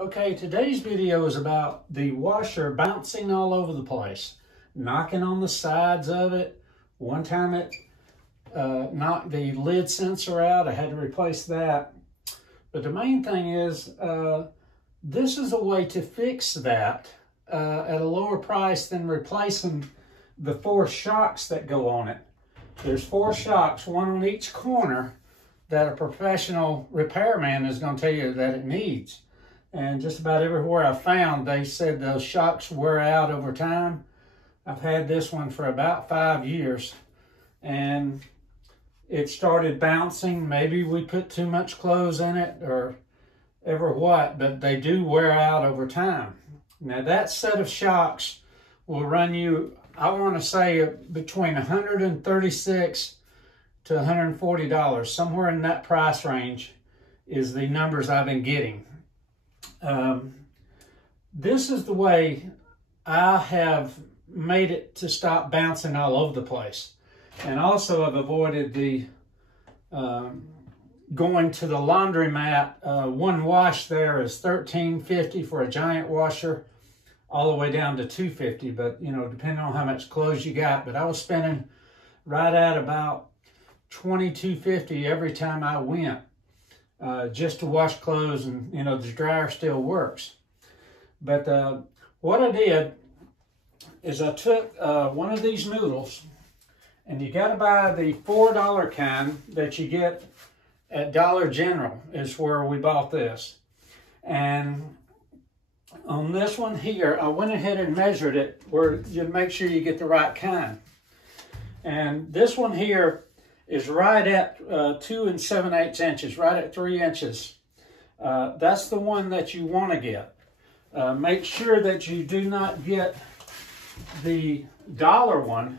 Okay, today's video is about the washer bouncing all over the place, knocking on the sides of it. One time it knocked the lid sensor out. I had to replace that. But the main thing is, this is a way to fix that at a lower price than replacing the 4 shocks that go on it. There's 4 shocks, one on each corner, that a professional repairman is going to tell you that it needs. And just about everywhere I found, they said those shocks wear out over time. I've had this one for about 5 years, and it started bouncing. Maybe we put too much clothes in it or ever what, but they do wear out over time. Now that set of shocks will run you, I want to say, between $136 to $140. Somewhere in that price range is the numbers I've been getting. This is the way I have made it to stop bouncing all over the place. And also I've avoided the going to the laundromat. One wash there is $13.50 for a giant washer, all the way down to $2.50, but you know, depending on how much clothes you got. But I was spending right at about $22.50 every time I went. Just to wash clothes, and you know, the dryer still works. But what I did is I took one of these noodles, and you got to buy the $4 kind that you get at Dollar General, is where we bought this. And on this one here, I went ahead and measured it where you make sure you get the right kind. And this one here is right at 2 7/8 inches, right at 3 inches. That's the one that you want to get. Make sure that you do not get the dollar one,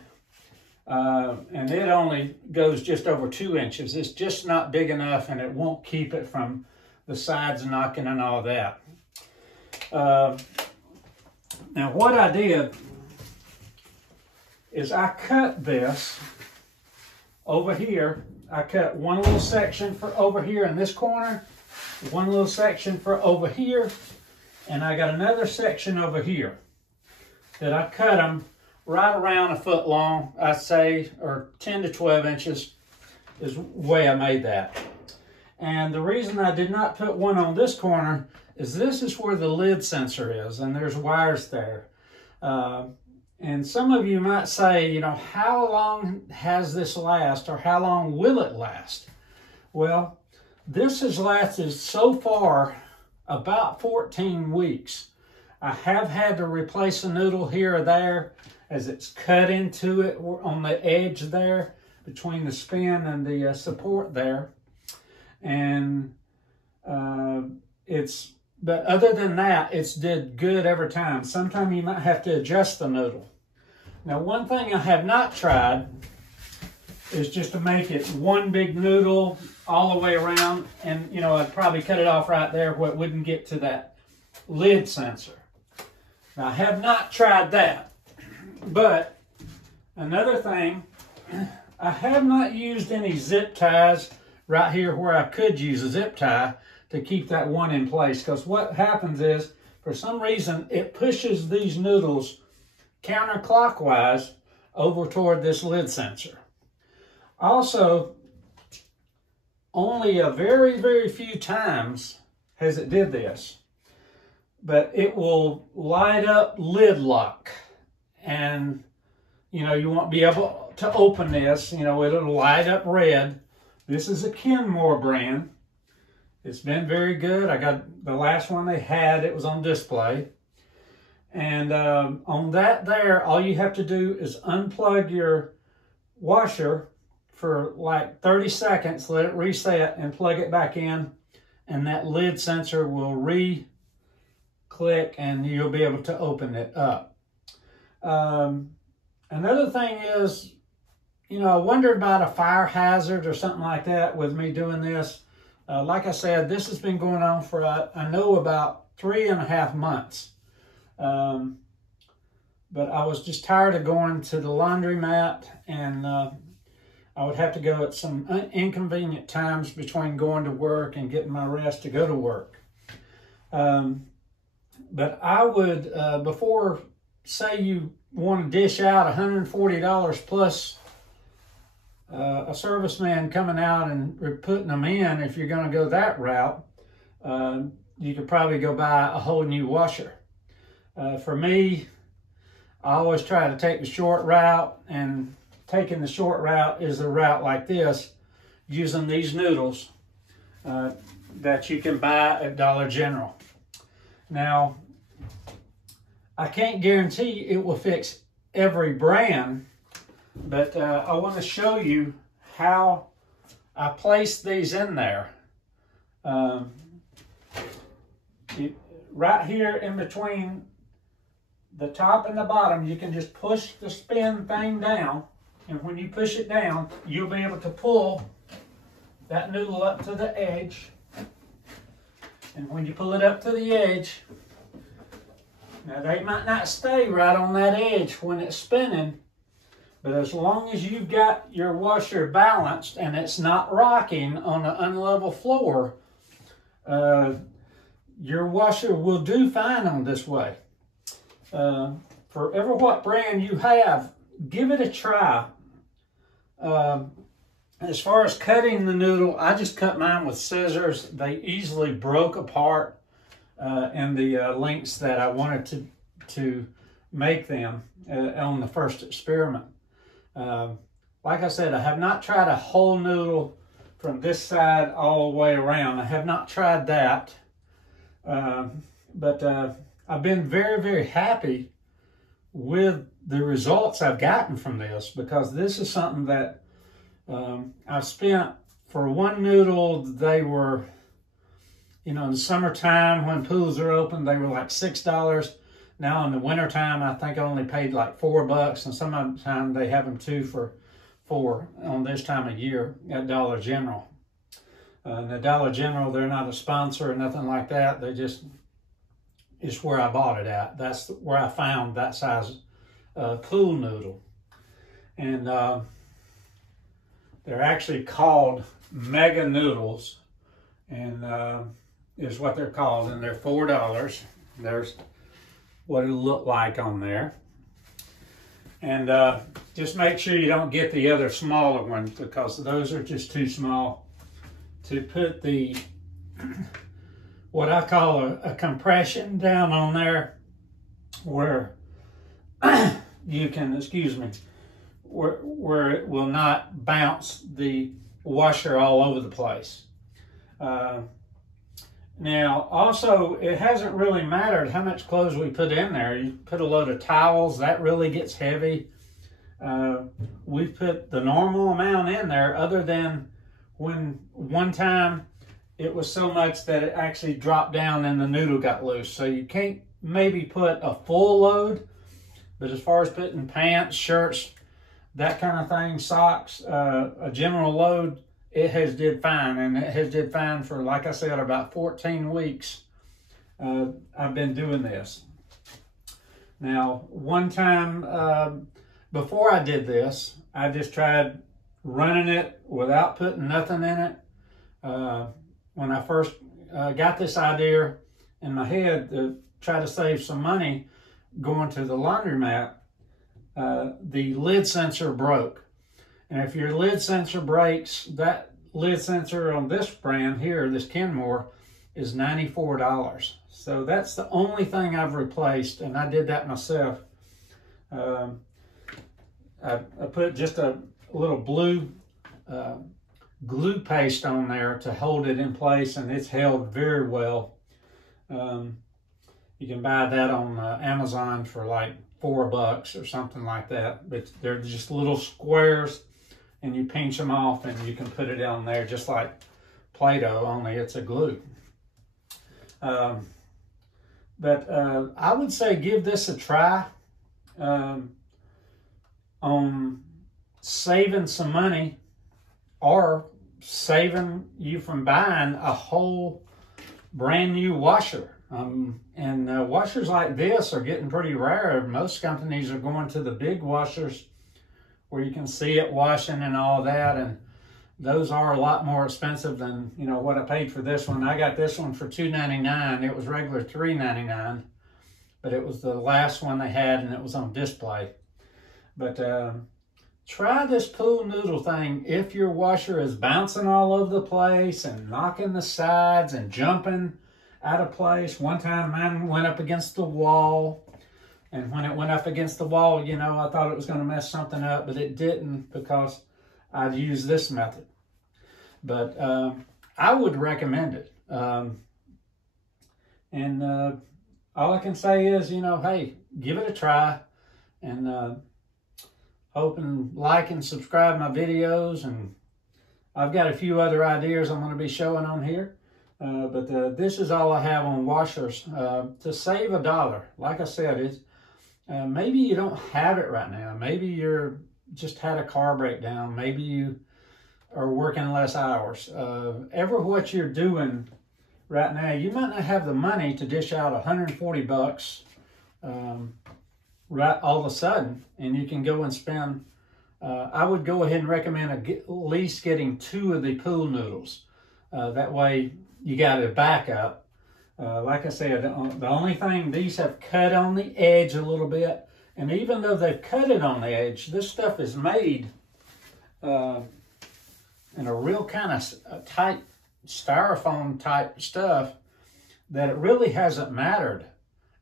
and it only goes just over 2 inches. It's just not big enough, and it won't keep it from the sides knocking and all that. Now what I did is I cut this over here. I cut one little section for over here in this corner, one little section for over here, and I got another section over here that I cut them right around a foot long, I'd say, or 10 to 12 inches is the way I made that. And the reason I did not put one on this corner is this is where the lid sensor is, and there's wires there. And some of you might say, you know, how long has this last, or how long will it last? Well, this has lasted so far about 14 weeks. I have had to replace a noodle here or there as it's cut into it on the edge there between the spin and the support there. And but other than that, it's did good every time. Sometimes you might have to adjust the noodle. Now, one thing I have not tried is just to make it one big noodle all the way around. And, you know, I'd probably cut it off right there where it wouldn't get to that lid sensor. Now, I have not tried that. But another thing, I have not used any zip ties right here where I could use a zip tie to keep that one in place. Because what happens is, for some reason, it pushes these noodles counterclockwise over toward this lid sensor. Also, only a very, very few times has it did this, but it will light up lid lock. And, you know, you won't be able to open this. You know, it'll light up red. This is a Kenmore brand. It's been very good. I got the last one they had, it was on display. And on that there, all you have to do is unplug your washer for like 30 seconds, let it reset, and plug it back in, and that lid sensor will re-click and you'll be able to open it up. Another thing is, you know, I wondered about a fire hazard or something like that with me doing this. Like I said, this has been going on for, I know, about 3.5 months. But I was just tired of going to the laundromat, and I would have to go at some inconvenient times between going to work and getting my rest to go to work. But I would, before, say you want to dish out $140 plus a serviceman coming out and putting them in, if you're going to go that route, you could probably go buy a whole new washer. For me, I always try to take the short route, and taking the short route is a route like this, using these noodles that you can buy at Dollar General. Now, I can't guarantee it will fix every brand, but I want to show you how I place these in there. Right here in between the top and the bottom, you can just push the spin thing down, and when you push it down, you'll be able to pull that noodle up to the edge. And when you pull it up to the edge, now they might not stay right on that edge when it's spinning, but as long as you've got your washer balanced and it's not rocking on an unlevel floor, your washer will do fine on this way. For ever what brand you have, give it a try. As far as cutting the noodle, I just cut mine with scissors. They easily broke apart in the lengths that I wanted to make them on the first experiment. Like I said, I have not tried a whole noodle from this side all the way around. I have not tried that. But I've been very, very happy with the results I've gotten from this, because this is something that I've spent for one noodle. They were, in the summertime when pools are open, they were like $6. Now in the wintertime, I think I only paid like $4, and sometimes they have them 2 for $4 on this time of year at Dollar General. The Dollar General, they're not a sponsor or nothing like that. They just, it's where I bought it at. That's where I found that size pool noodle. And they're actually called mega noodles, and is what they're called, and they're $4. There's what it'll look like on there. And just make sure you don't get the other smaller ones, because those are just too small to put the, what I call a compression down on there, where you can, excuse me, where it will not bounce the washer all over the place. Now, also, it hasn't really mattered how much clothes we put in there. You put a load of towels, that really gets heavy. We've put the normal amount in there, other than when one time it was so much that it actually dropped down and the noodle got loose. So you can't maybe put a full load, but as far as putting pants, shirts, that kind of thing, socks, a general load, it has did fine, and it has did fine for, like I said, about 14 weeks. I've been doing this. Now, one time before I did this, I just tried running it without putting nothing in it. When I first got this idea in my head to try to save some money going to the laundromat, the lid sensor broke. And if your lid sensor breaks, that lid sensor on this brand here, this Kenmore, is $94. So that's the only thing I've replaced, and I did that myself. I put just a little blue glue paste on there to hold it in place, and it's held very well. You can buy that on Amazon for like $4 or something like that, but they're just little squares, and you pinch them off and you can put it on there just like Play-Doh, only it's a glue. But I would say give this a try on saving some money, or saving you from buying a whole brand new washer. And washers like this are getting pretty rare. Most companies are going to the big washers where you can see it washing and all that. And those are a lot more expensive than, you know, what I paid for this one. I got this one for $2.99. It was regular $3.99, but it was the last one they had and it was on display. But try this pool noodle thing if your washer is bouncing all over the place and knocking the sides and jumping out of place. One time mine went up against the wall, and when it went up against the wall, you know, I thought it was going to mess something up, but it didn't because I'd used this method. But I would recommend it. All I can say is, you know, hey, give it a try, and hope and like and subscribe my videos. And I've got a few other ideas I'm going to be showing on here. But this is all I have on washers. To save $1, like I said, it's maybe you don't have it right now. Maybe you're just had a car breakdown. Maybe you are working less hours. Ever what you're doing right now, you might not have the money to dish out 140 bucks right all of a sudden, and you can go and spend. I would go ahead and recommend at least getting 2 of the pool noodles. That way you got a backup. Like I said, the only thing, these have cut on the edge a little bit, and even though they've cut it on the edge, this stuff is made in a real kind of tight styrofoam type stuff that it really hasn't mattered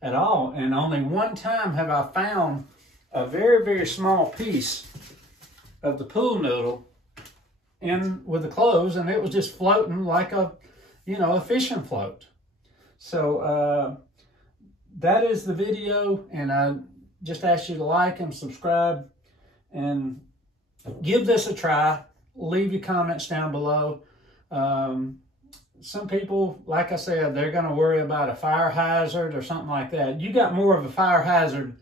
at all. And only one time have I found a very, very small piece of the pool noodle in with the clothes, and it was just floating like a, you know, a fishing float. So that is the video, and I just ask you to like and subscribe and give this a try. Leave your comments down below. Some people, like I said, they're going to worry about a fire hazard or something like that. You got more of a fire hazard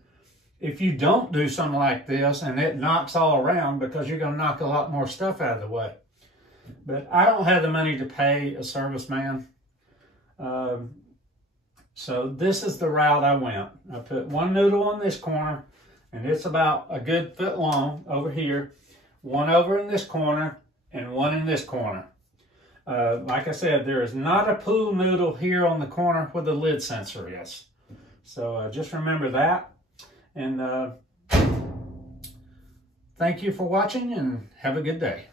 if you don't do something like this and it knocks all around, because you're going to knock a lot more stuff out of the way. But I don't have the money to pay a serviceman. So this is the route I went. I put 1 noodle on this corner, and it's about a good foot long over here. 1 over in this corner and 1 in this corner. Like I said, there is not a pool noodle here on the corner where the lid sensor is. So just remember that. And thank you for watching, and have a good day.